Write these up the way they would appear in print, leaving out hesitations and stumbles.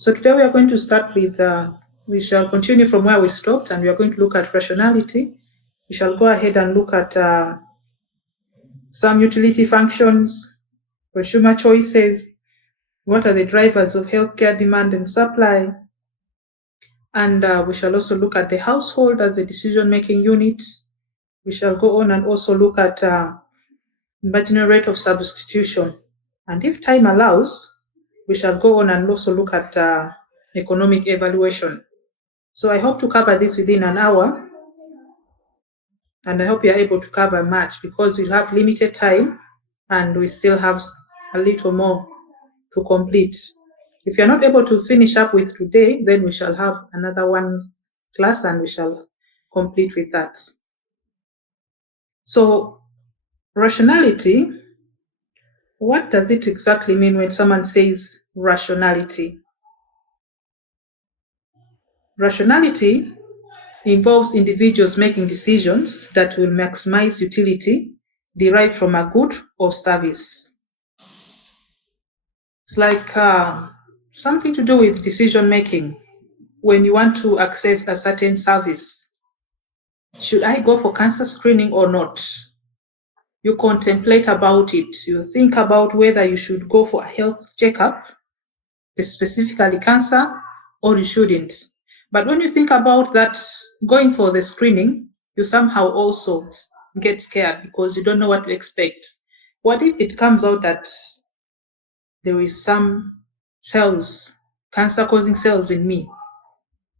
So today we are going to start with, we shall continue from where we stopped, and we are going to look at rationality. We shall go ahead and look at some utility functions, consumer choices, what are the drivers of healthcare demand and supply, and we shall also look at the household as a decision-making unit. We shall go on and also look at marginal rate of substitution. And if time allows, we shall go on and also look at economic evaluation. So I hope to cover this within an hour, and I hope you are able to cover much because we have limited time and we still have a little more to complete. If you're not able to finish up with today, then we shall have another one class and we shall complete with that. So rationality, what does it exactly mean when someone says rationality? Rationality involves individuals making decisions that will maximize utility derived from a good or service. It's like something to do with decision making. When you want to access a certain service, should I go for cancer screening or not? You contemplate about it. You think about whether you should go for a health checkup, specifically cancer, or you shouldn't. But when you think about that, going for the screening, you somehow also get scared because you don't know what to expect. What if it comes out that there is some cells, cancer-causing cells in me?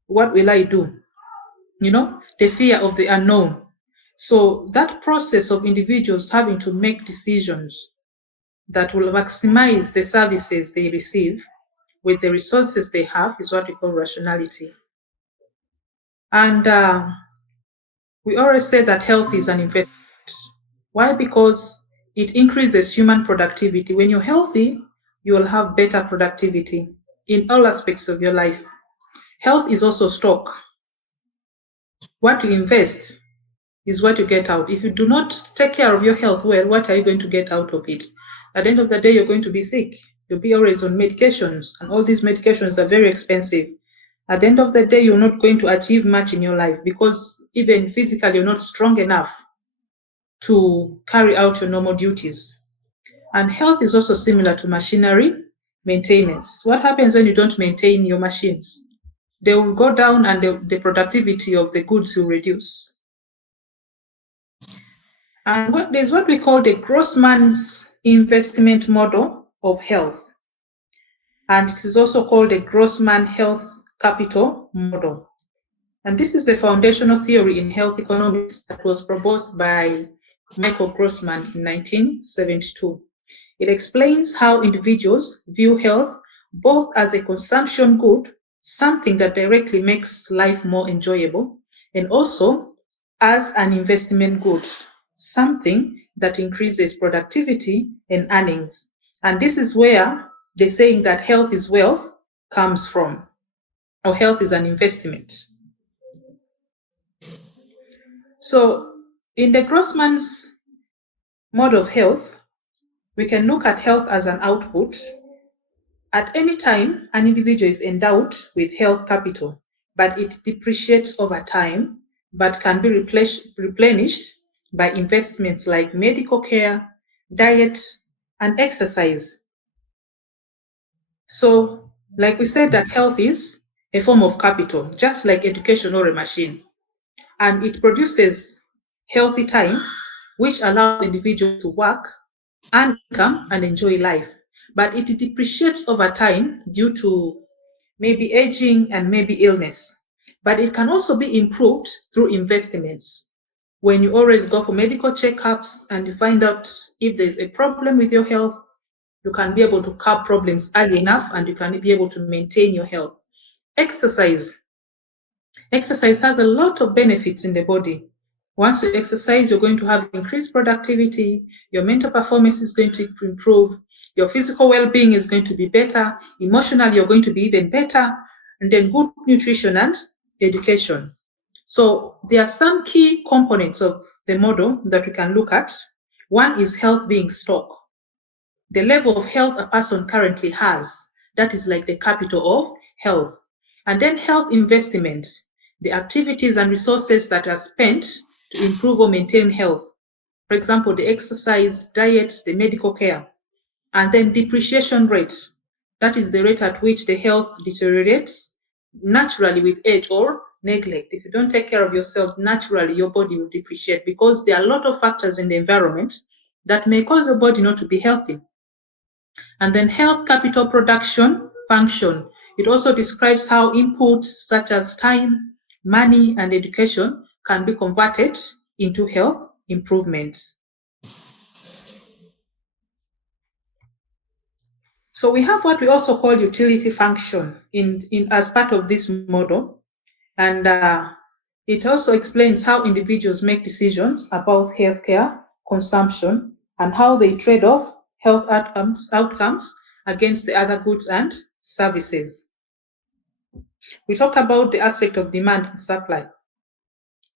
What will I do? You know, the fear of the unknown. So that process of individuals having to make decisions that will maximize the services they receive with the resources they have is what we call rationality. And we always say that health is an investment. Why? Because it increases human productivity. When you're healthy, you will have better productivity in all aspects of your life. Health is also stock. What you invest is what you get out. If you do not take care of your health well, what are you going to get out of it? At the end of the day, you're going to be sick. You'll be always on medications, and all these medications are very expensive. At the end of the day, you're not going to achieve much in your life because even physically, you're not strong enough to carry out your normal duties. And health is also similar to machinery maintenance. What happens when you don't maintain your machines? They will go down and the productivity of the goods will reduce. And there's what we call the Grossman's investment model of health. And it is also called the Grossman health capital model. And this is the foundational theory in health economics that was proposed by Michael Grossman in 1972. It explains how individuals view health both as a consumption good, something that directly makes life more enjoyable, and also as an investment good, something that increases productivity and earnings. And this is where the saying that health is wealth comes from, or health is an investment. So in the Grossman's model of health, we can look at health as an output. At any time, an individual is endowed with health capital, but it depreciates over time, but can be replenished by investments like medical care, diet, and exercise. So, like we said, that health is a form of capital, just like education or a machine. And it produces healthy time, which allows individuals to work, earn income, and enjoy life. But it depreciates over time due to maybe aging and maybe illness. But it can also be improved through investments. When you always go for medical checkups and you find out if there's a problem with your health, you can be able to curb problems early enough and you can be able to maintain your health. Exercise. Exercise has a lot of benefits in the body. Once you exercise, you're going to have increased productivity, your mental performance is going to improve, your physical well-being is going to be better, emotionally you're going to be even better, and then good nutrition and education. So there are some key components of the model that we can look at. One is health being stock. The level of health a person currently has, that is like the capital of health. And then health investment, the activities and resources that are spent to improve or maintain health. For example, the exercise, diet, the medical care. And then depreciation rate, that is the rate at which the health deteriorates naturally with age or neglect. If you don't take care of yourself, naturally your body will depreciate because there are a lot of factors in the environment that may cause your body not to be healthy. And then health capital production function. It also describes how inputs such as time, money, and education can be converted into health improvements. So we have what we also call utility function in as part of this model. And it also explains how individuals make decisions about healthcare consumption and how they trade off health outcomes against the other goods and services. We talked about the aspect of demand and supply.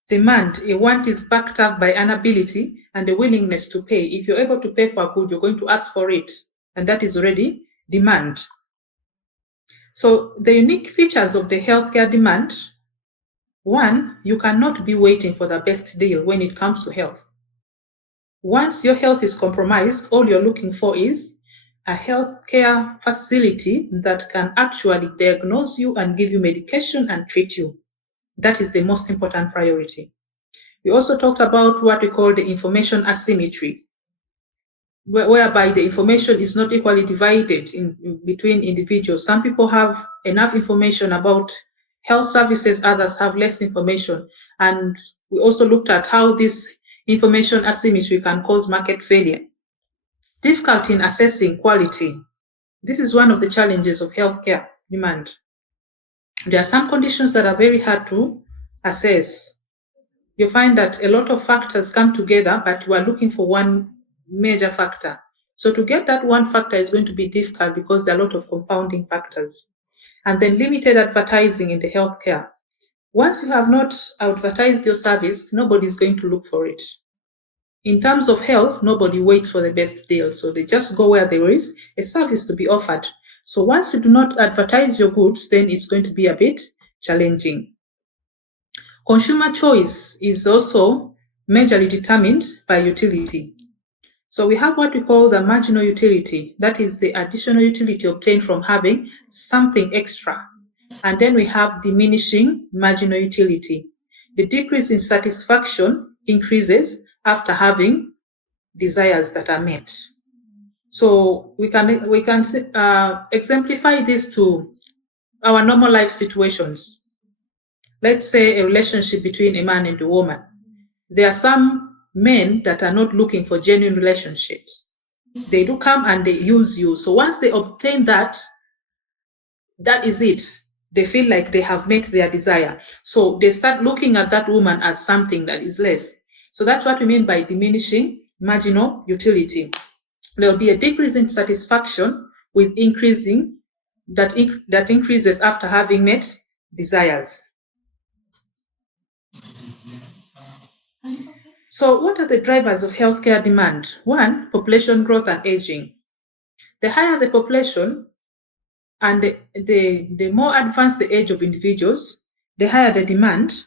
Demand, a want is backed up by an ability and a willingness to pay. If you're able to pay for a good, you're going to ask for it, and that is already demand. So the unique features of the healthcare demand: one, you cannot be waiting for the best deal when it comes to health. Once your health is compromised, all you're looking for is a healthcare facility that can actually diagnose you and give you medication and treat you. That is the most important priority. We also talked about what we call the information asymmetry, whereby the information is not equally divided between individuals. Some people have enough information about health services, others have less information. And we also looked at how this information asymmetry can cause market failure. Difficulty in assessing quality. This is one of the challenges of healthcare demand. There are some conditions that are very hard to assess. You find that a lot of factors come together, but we are looking for one major factor. So to get that one factor is going to be difficult because there are a lot of compounding factors. And then limited advertising in the healthcare. Once you have not advertised your service, nobody is going to look for it. In terms of health, nobody waits for the best deal. So they just go where there is a service to be offered. So once you do not advertise your goods, then it's going to be a bit challenging. Consumer choice is also majorly determined by utility. So we have what we call the marginal utility. That is the additional utility obtained from having something extra. And then we have diminishing marginal utility. The decrease in satisfaction increases after having desires that are met. So we can exemplify this to our normal life situations. Let's say a relationship between a man and a woman. There are some men that are not looking for genuine relationships. They do come and they use you. So once they obtain that, that is it. They feel like they have met their desire. So they start looking at that woman as something that is less. So that's what we mean by diminishing marginal utility. There will be a decrease in satisfaction with increasing that increases after having met desires. So what are the drivers of healthcare demand? One, population growth and aging. The higher the population and the more advanced the age of individuals, the higher the demand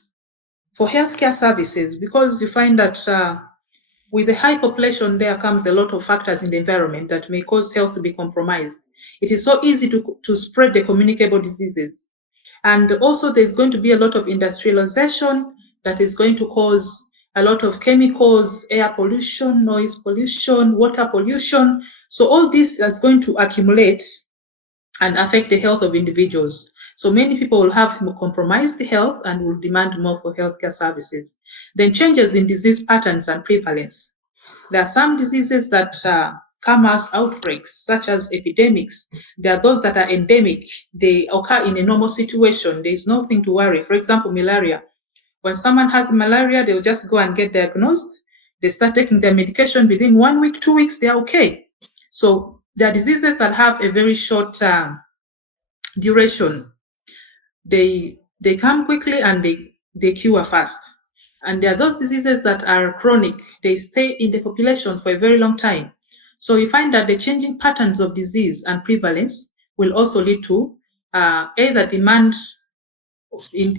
for healthcare services, because you find that with the high population, there comes a lot of factors in the environment that may cause health to be compromised. It is so easy to spread the communicable diseases. And also there's going to be a lot of industrialization that is going to cause a lot of chemicals, air pollution, noise pollution, water pollution. So all this is going to accumulate and affect the health of individuals. So many people will have compromised health and will demand more for healthcare services. Then changes in disease patterns and prevalence. There are some diseases that come as outbreaks, such as epidemics. There are those that are endemic. They occur in a normal situation. There is nothing to worry. For example, malaria. When someone has malaria, they'll just go and get diagnosed. They start taking their medication within 1 week, 2 weeks, they're okay. So there are diseases that have a very short duration. They come quickly and they cure fast. And there are those diseases that are chronic. They stay in the population for a very long time. So you find that the changing patterns of disease and prevalence will also lead to either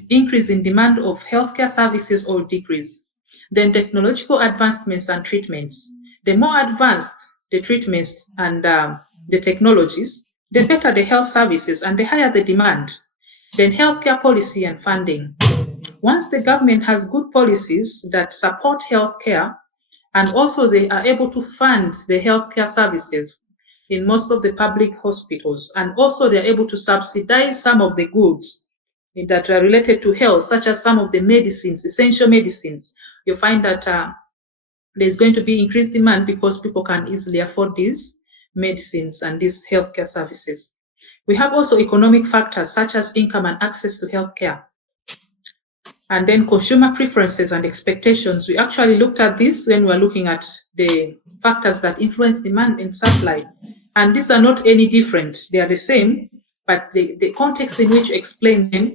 increase in demand of healthcare services or decrease. Then technological advancements and treatments. The more advanced the treatments and the technologies, the better the health services and the higher the demand. Then healthcare policy and funding. Once the government has good policies that support healthcare, and also they are able to fund the healthcare services in most of the public hospitals, and also they're able to subsidize some of the goods that are related to health, such as some of the medicines, essential medicines, you find that there's going to be increased demand because people can easily afford these medicines and these healthcare services. We have also economic factors such as income and access to healthcare. And then consumer preferences and expectations. We actually looked at this when we were looking at the factors that influence demand and supply. And these are not any different. They are the same, but the context in which you explain them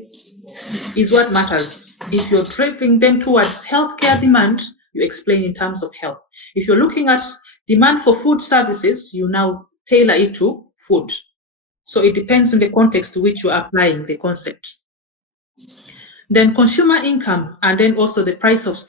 is what matters. If you're driving them towards healthcare demand, you explain in terms of health. If you're looking at demand for food services, you now tailor it to food. So it depends on the context to which you're applying the concept. Then consumer income, and then also the price of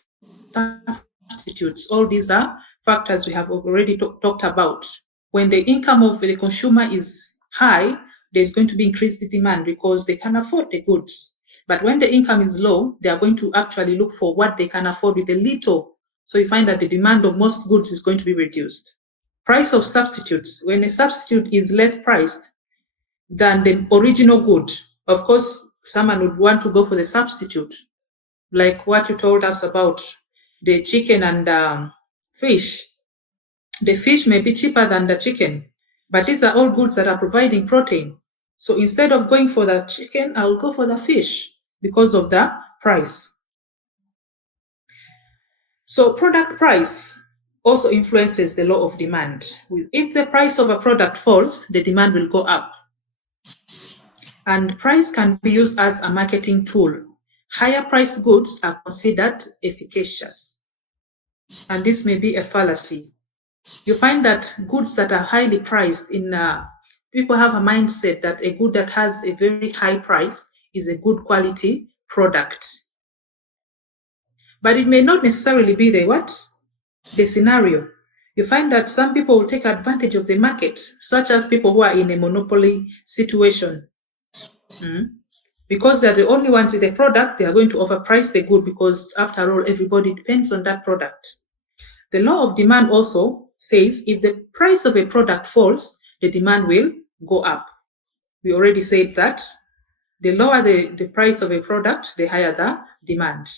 substitutes. All these are factors we have already talked about. When the income of the consumer is high, there's going to be increased demand because they can afford the goods. But when the income is low, they are going to actually look for what they can afford with a little. So you find that the demand of most goods is going to be reduced. Price of substitutes. When a substitute is less priced than the original good, of course, someone would want to go for the substitute, like what you told us about the chicken and fish. The fish may be cheaper than the chicken, but these are all goods that are providing protein. So instead of going for the chicken, I'll go for the fish because of the price. So product price also influences the law of demand. If the price of a product falls, the demand will go up. And price can be used as a marketing tool. Higher priced goods are considered efficacious. And this may be a fallacy. You find that goods that are highly priced people have a mindset that a good that has a very high price is a good quality product. But it may not necessarily be the scenario. You find that some people will take advantage of the market, such as people who are in a monopoly situation. Because they're the only ones with a product, they are going to overprice the good because, after all, everybody depends on that product. The law of demand also says if the price of a product falls, the demand will go up. We already said that the lower the price of a product, the higher the demand.